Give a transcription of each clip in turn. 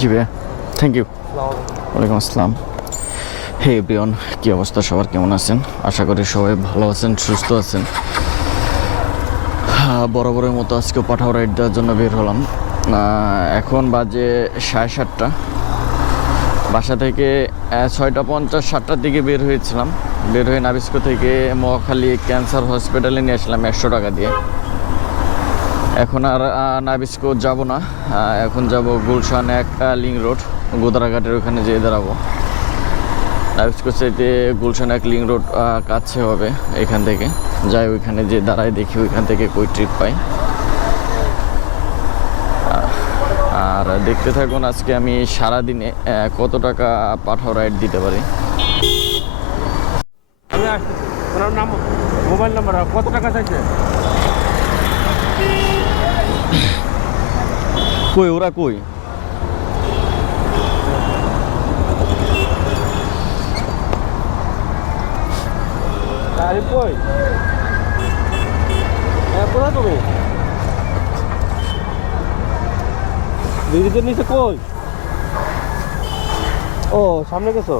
জি ভাইয়া thank you ওয়ালাইকুম আসসালাম। হে ব্রিয়ন কী অবস্থা? সবার কেমন আছেন? আশা করি সবাই ভালো আছেন, সুস্থ আছেন। বরাবরের মতো আজকে পাঠাও রাইড দেওয়ার জন্য বের হলাম। এখন বাজে সাড়ে সাতটা। বাসা থেকে ছয়টা পঞ্চাশ, সাতটার দিকে বের হয়েছিলাম। বের হয়ে নাবিস্কো থেকে মহাখালী ক্যান্সার হসপিটালে নিয়ে আসলাম একশো টাকা দিয়ে। এখন আর নাবিস্কো যাব না। এখন যাব গুলশান এক লিং রোড, গোদারাঘাটের ওখানে যেয়ে দাঁড়াবো। নাবিস্কো সাইতে গুলশান এক লিং রোড কাছে হবে এখান থেকে। যাই ওইখানে যে দাঁড়ায় দেখি ওইখান থেকে কই ট্রিপ পাই। আর দেখতে থাকুন আজকে আমি সারাদিনে কত টাকা পাঠাও রাইড দিতে পারি। ওনার নাম, মোবাইল নাম্বার, কত টাকা চাইছে? কই ওরা কই আরে কই কোথায় তুমি ব্রিজের নিচে কই ও সামনে গেছো?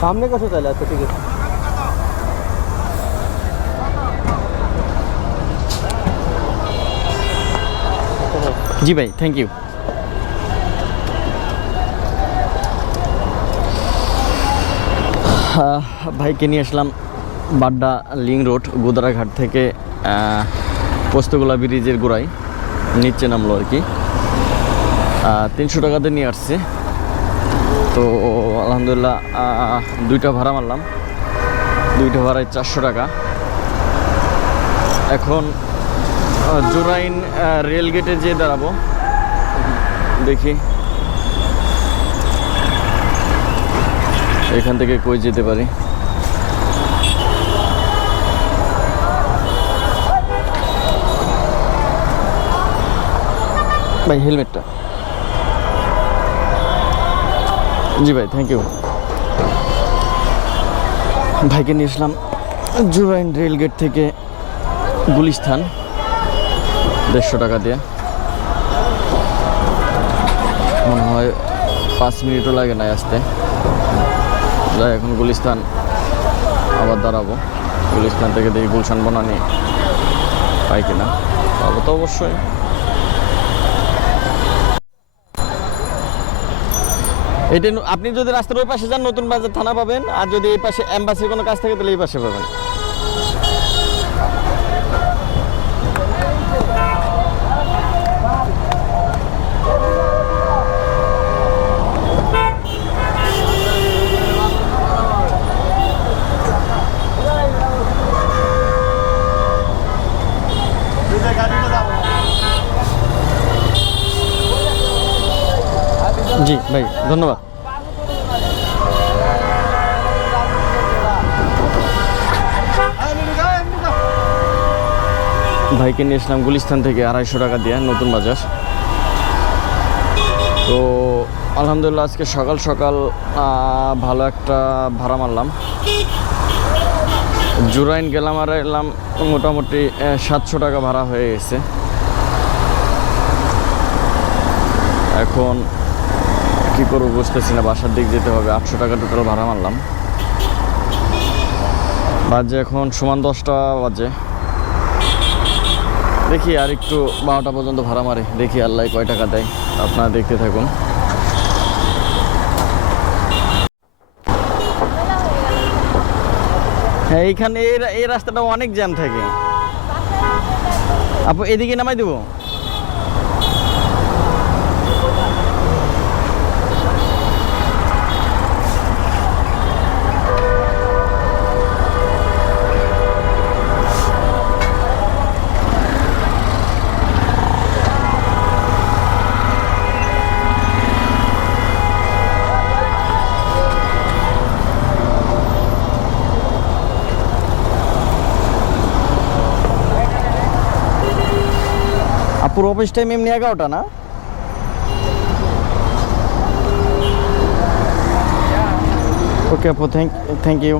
সামনে গেছো তাহলে আচ্ছা ঠিক আছে। জি ভাই থ্যাংক ইউ ভাইকে নিয়ে আসলাম বাড্ডা লিং রোড, গোদারাঘাট থেকে পোস্তগোলা ব্রিজের গোড়ায়। নিচে নামলো আর কি। তিনশো টাকাতে নিয়ে আসছে। তো আলহামদুলিল্লাহ দুইটা ভাড়া মারলাম। দুইটা ভাড়ায় চারশো টাকা। এখন জোরাইন আহ, রেল গেটে যেয়ে দাঁড়াবো। দেখি। এখান থেকে কই যেতে পারি? ভাই হেলমেটটা। জি ভাই থ্যাংক ইউ ভাইকে নিয়ে আসলাম জুরাইন রেল গেট থেকে গুলিস্থান। দেড়শো টাকা দিয়ে। মনে হয় পাঁচ মিনিটও লাগে না আসতে। যাই, এখন গুলিস্তান আবার দাঁড়াবো। গুলিস্তান থেকে দেখি গুলশান বনানি পাই কিনা। পাবো তো অবশ্যই। এটা আপনি যদি রাস্তার ওই পাশে যান, নতুন বাজার থানা পাবেন। আর যদি এই পাশে অ্যাম্বাসির কোনো কাজ থাকে, তাহলে এই পাশে পাবেন। জি, ভাই, ধন্যবাদ। ভাইকে নিয়ে এসলাম গুলিস্তান থেকে আড়াইশো টাকা দিয়ে নতুন বাজার। তো, আলহামদুলিল্লাহ আজকে সকাল সকাল ভালো একটা ভাড়া মারলাম। জুরাইন গেলাম আর এলাম মোটামুটি সাতশো টাকা ভাড়া হয়ে গেছে। এখন কি করব বুঝতেছি না, বাসার দিক যেতে হবে। আটশো টাকা টোটাল ভাড়া মারলাম। বাজে এখন সমান দশটা বাজে। দেখি আর একটু বারোটা পর্যন্ত ভাড়া মারে। দেখি আল্লাহ কয় টাকা দেয়। আপনারা দেখতে থাকুন। হ্যাঁ এইখানে এই রাস্তাটা অনেক জ্যাম থাকে। আপু, এদিকে নামাই দেবো? আপুর অফিস টাইম এমনি এগারোটা না? ওকে আপু থ্যাংক থ্যাংক ইউ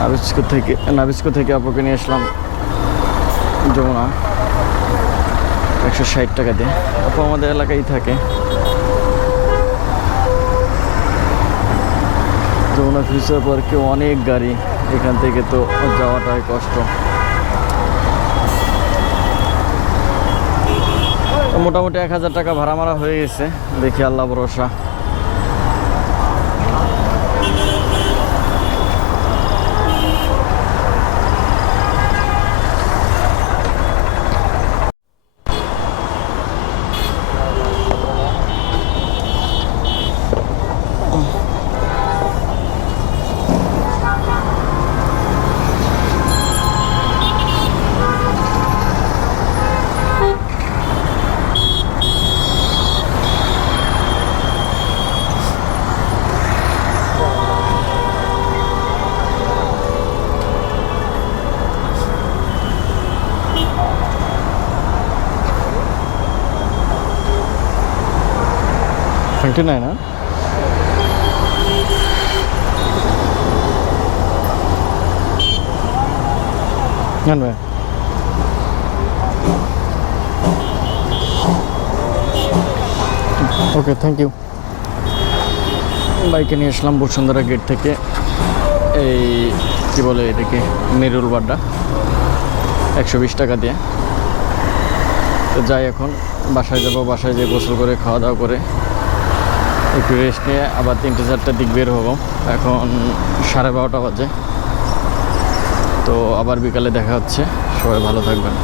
নাবিস্কো থেকে নাবিস্কো থেকে আপুকে নিয়ে আসলাম যমুনা। একশো ষাট টাকা দিয়ে। আপু, আমাদের এলাকায় থাকে। যমুনা ফিউচার পার্কে অনেক গাড়ি এখান থেকে তো যাওয়াটাই কষ্ট। মোটামুটি এক হাজার টাকা ভাড়া মারা হয়ে গেছে। দেখি আল্লাহ ভরসা। টোয়েন্টি নাইন হ্যাঁ ওকে থ্যাংক ইউ বাইকে নিয়ে আসলাম বসুন্ধরা গেট থেকে। এই, কি বলে এটাকে? মেরুল বাড্ডা। একশো বিশ টাকা দিয়ে। তো যাই এখন, বাসায় যাব, বাসায় যেয়ে গোসল করে খাওয়া দাওয়া করে। একটু রেস্ট নিয়ে আবার তিনটে চারটার দিক বের হব। এখন সাড়ে বারোটা বাজে। তো আবার বিকালে দেখা হচ্ছে। সবাই ভালো থাকবেন।